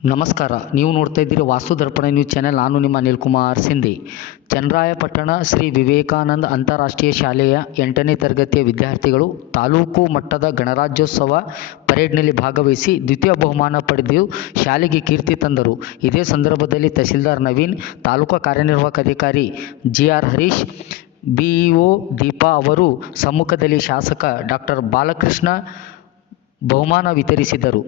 ನಮಸ್ಕಾರ. ನೀವು ನೋಡ್ತಾ ಇದ್ದೀರಿ ವಾಸ್ತು ದರ್ಪಣ ನ್ಯೂಸ್ ಚಾನೆಲ್. ನಾನು ನಿಮ್ಮ ಅನಿಲ್ ಕುಮಾರ್ ಸಿಂಧಿ. ಚನ್ನರಾಯಪಟ್ಟಣ ಶ್ರೀ ವಿವೇಕಾನಂದ ಅಂತಾರಾಷ್ಟ್ರೀಯ ಶಾಲೆಯ 8ನೇ ತರಗತಿಯ ವಿದ್ಯಾರ್ಥಿಗಳು ತಾಲೂಕು ಮಟ್ಟದ ಗಣರಾಜ್ಯೋತ್ಸವ ಪರೇಡ್ನಲ್ಲಿ ಭಾಗವಹಿಸಿ ದ್ವಿತೀಯ ಬಹುಮಾನ ಪಡೆದು ಶಾಲೆಗೆ ಕೀರ್ತಿ ತಂದರು. ಇದೇ ಸಂದರ್ಭದಲ್ಲಿ ತಹಸೀಲ್ದಾರ್ ನವೀನ್, ತಾಲೂಕು ಕಾರ್ಯನಿರ್ವಾಹಕ ಅಧಿಕಾರಿ GR ಹರೀಶ್, BEO ದೀಪಾ ಅವರು ಸಮ್ಮುಖದಲ್ಲಿ ಶಾಸಕ ಡಾಕ್ಟರ್ ಬಾಲಕೃಷ್ಣ ಬಹುಮಾನ ವಿತರಿಸಿದರು.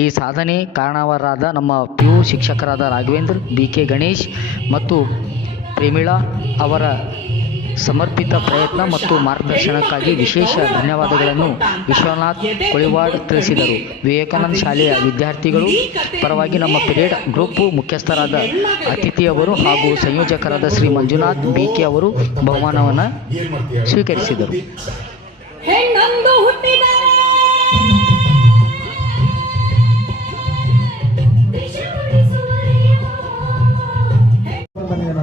ಈ ಸಾಧನೆ ಕಾರಣವರಾದ ನಮ್ಮ PU ಶಿಕ್ಷಕರಾದ ರಾಘವೇಂದ್ರ, BK ಗಣೇಶ್ ಮತ್ತು ಪ್ರೇಮಿಳಾ ಅವರ ಸಮರ್ಪಿತ ಪ್ರಯತ್ನ ಮತ್ತು ಮಾರ್ಗದರ್ಶನಕ್ಕಾಗಿ ವಿಶೇಷ ಧನ್ಯವಾದಗಳನ್ನು ವಿಶ್ವನಾಥ್ ಕೊಳಿವಾಡ್ ತಿಳಿಸಿದರು. ವಿವೇಕಾನಂದ ಶಾಲೆಯ ವಿದ್ಯಾರ್ಥಿಗಳು ಪರವಾಗಿ ನಮ್ಮ ಪರೇಡ್ ಗ್ರೂಪ್ ಮುಖ್ಯಸ್ಥರಾದ ಅತಿಥಿಯವರು ಹಾಗೂ ಸಂಯೋಜಕರಾದ ಶ್ರೀ ಮಂಜುನಾಥ್ BK ಅವರು ಬಹುಮಾನವನ್ನು ಸ್ವೀಕರಿಸಿದರು.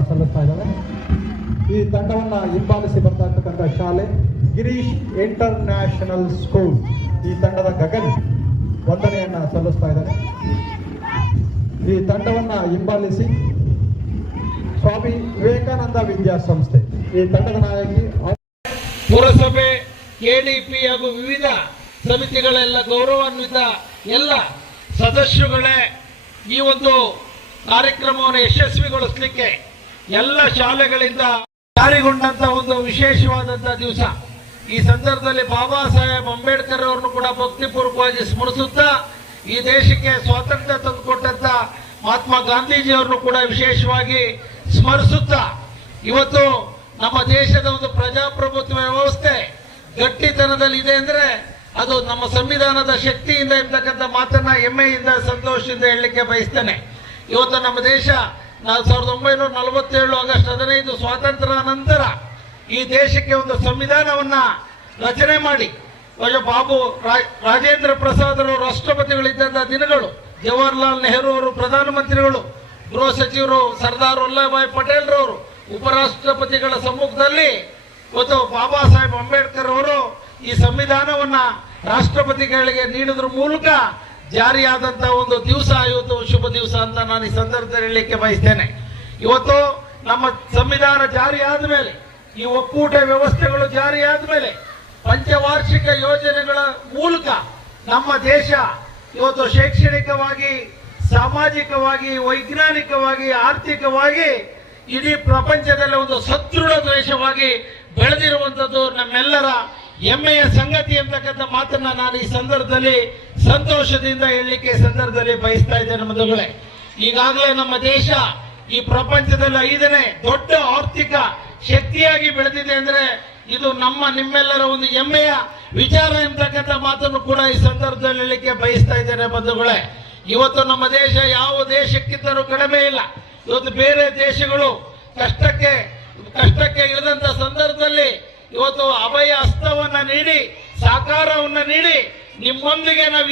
ಸಲ್ಲಿಸ್ತಾ ಇದ್ದಾರೆ. ಈ ತಂಡವನ್ನು ಹಿಂಬಾಲಿಸಿ ಬರ್ತಾ ಇರ್ತಕ್ಕಂಥ ಶಾಲೆ ಗಿರೀಶ್ ಇಂಟರ್ನ್ಯಾಷನಲ್ ಸ್ಕೂಲ್. ಈ ತಂಡದ ಗಗನ್ ವಂದನೆಯನ್ನ ಸಲ್ಲಿಸ್ತಾ ಇದ್ದಾರೆ. ಈ ತಂಡವನ್ನು ಹಿಂಬಾಲಿಸಿ ಸ್ವಾಮಿ ವಿವೇಕಾನಂದ ವಿದ್ಯಾಸಂಸ್ಥೆ ಈ ತಂಡದ ನಾಯಕಿ ಪುರಸಭೆ, KDP ಹಾಗೂ ವಿವಿಧ ಸಮಿತಿಗಳೆಲ್ಲ ಗೌರವಾನ್ವಿತ ಎಲ್ಲ ಸದಸ್ಯರುಗಳೇ, ಈ ಒಂದು ಕಾರ್ಯಕ್ರಮವನ್ನು ಯಶಸ್ವಿಗೊಳಿಸಲಿಕ್ಕೆ ಎಲ್ಲ ಶಾಲೆಗಳಿಂದ ಜಾರಿಗೊಂಡಂತ ಒಂದು ವಿಶೇಷವಾದಂತಹ ದಿವಸ. ಈ ಸಂದರ್ಭದಲ್ಲಿ ಬಾಬಾ ಸಾಹೇಬ್ ಅಂಬೇಡ್ಕರ್ ಅವರನ್ನು ಕೂಡ ಭಕ್ತಿಪೂರ್ವಕವಾಗಿ ಸ್ಮರಿಸುತ್ತಾ, ಈ ದೇಶಕ್ಕೆ ಸ್ವಾತಂತ್ರ್ಯ ತಂದುಕೊಟ್ಟಂತ ಮಹಾತ್ಮ ಗಾಂಧೀಜಿ ಅವರನ್ನು ಕೂಡ ವಿಶೇಷವಾಗಿ ಸ್ಮರಿಸುತ್ತಾ, ಇವತ್ತು ನಮ್ಮ ದೇಶದ ಒಂದು ಪ್ರಜಾಪ್ರಭುತ್ವ ವ್ಯವಸ್ಥೆ ಗಟ್ಟಿತನದಲ್ಲಿ ಇದೆ ಅಂದ್ರೆ ಅದು ನಮ್ಮ ಸಂವಿಧಾನದ ಶಕ್ತಿಯಿಂದ ಇರ್ತಕ್ಕಂಥ ಮಾತನ್ನ ಹೆಮ್ಮೆಯಿಂದ ಸಂತೋಷದಿಂದ ಹೇಳಲಿಕ್ಕೆ ಬಯಸ್ತೇನೆ. ಇವತ್ತು ನಮ್ಮ ದೇಶ 1947 ಆಗಸ್ಟ್ 15 ಸ್ವಾತಂತ್ರ್ಯ ನಂತರ ಈ ದೇಶಕ್ಕೆ ಒಂದು ಸಂವಿಧಾನವನ್ನ ರಚನೆ ಮಾಡಿ ಬಾಬು ರಾಜೇಂದ್ರ ಪ್ರಸಾದ್ ಅವರು ರಾಷ್ಟ್ರಪತಿಗಳಿದ್ದಂತಹ ದಿನಗಳು, ಜವಾಹರ್ಲಾಲ್ ನೆಹರು ಅವರು ಪ್ರಧಾನಮಂತ್ರಿಗಳು, ಗೃಹ ಸಚಿವರು ಸರ್ದಾರ್ ವಲ್ಲಭಭಾಯಿ ಪಟೇಲ್ ರವರು ಉಪರಾಷ್ಟ್ರಪತಿಗಳ ಸಮ್ಮುಖದಲ್ಲಿ ಇವತ್ತು ಬಾಬಾ ಸಾಹೇಬ್ ಅಂಬೇಡ್ಕರ್ ಅವರು ಈ ಸಂವಿಧಾನವನ್ನ ರಾಷ್ಟ್ರಪತಿಗಳಿಗೆ ನೀಡುವುದರ ಮೂಲಕ ಜಾರಿಯಾದಂತ ಒಂದು ದಿವಸ, ಇವತ್ತು ಶುಭ ದಿವಸ ಅಂತ ನಾನು ಈ ಸಂದರ್ಭದಲ್ಲಿ ಹೇಳಲಿಕ್ಕೆ ಬಯಸ್ತೇನೆ. ಇವತ್ತು ನಮ್ಮ ಸಂವಿಧಾನ ಜಾರಿಯಾದ ಮೇಲೆ, ಈ ಒಕ್ಕೂಟ ವ್ಯವಸ್ಥೆಗಳು ಜಾರಿಯಾದ ಮೇಲೆ, ಪಂಚವಾರ್ಷಿಕ ಯೋಜನೆಗಳ ಮೂಲಕ ನಮ್ಮ ದೇಶ ಇವತ್ತು ಶೈಕ್ಷಣಿಕವಾಗಿ, ಸಾಮಾಜಿಕವಾಗಿ, ವೈಜ್ಞಾನಿಕವಾಗಿ, ಆರ್ಥಿಕವಾಗಿ ಇಡೀ ಪ್ರಪಂಚದಲ್ಲಿ ಒಂದು ಸದೃಢ ದೇಶವಾಗಿ ಬೆಳೆದಿರುವಂತದ್ದು ನಮ್ಮೆಲ್ಲರ ಹೆಮ್ಮೆಯ ಸಂಗತಿ ಅಂತಕ್ಕಂಥ ಮಾತನ್ನ ನಾನು ಈ ಸಂದರ್ಭದಲ್ಲಿ ಸಂತೋಷದಿಂದ ಹೇಳಲಿಕ್ಕೆ ಸಂದರ್ಭದಲ್ಲಿ ಬಯಸ್ತಾ ಇದ್ದೇನೆ. ಬಂಧುಗಳೇ, ಈಗಾಗಲೇ ನಮ್ಮ ದೇಶ ಈ ಪ್ರಪಂಚದಲ್ಲಿ 5ನೇ ದೊಡ್ಡ ಆರ್ಥಿಕ ಶಕ್ತಿಯಾಗಿ ಬೆಳೆದಿದೆ ಅಂದ್ರೆ ಇದು ನಿಮ್ಮೆಲ್ಲರ ಒಂದು ಹೆಮ್ಮೆಯ ವಿಚಾರ ಎಂತಕ್ಕಂಥ ಮಾತನ್ನು ಕೂಡ ಈ ಸಂದರ್ಭದಲ್ಲಿ ಹೇಳಲಿಕ್ಕೆ ಬಯಸ್ತಾ ಇದ್ದೇನೆ. ಬಂಧುಗಳೇ, ಇವತ್ತು ನಮ್ಮ ದೇಶ ಯಾವ ದೇಶಕ್ಕಿಂತಲೂ ಕಡಿಮೆ ಇಲ್ಲ. ಇವತ್ತು ಬೇರೆ ದೇಶಗಳು ಕಷ್ಟಕ್ಕೆ ಇಳಿದಂತ ಸಂದರ್ಭದಲ್ಲಿ ಇವತ್ತು ಅಭಯ ಹಸ್ತವನ್ನ ನೀಡಿ, ಸಹಕಾರವನ್ನ ನೀಡಿ, ನಿಮ್ಮೊಂದಿಗೆ ನಾವು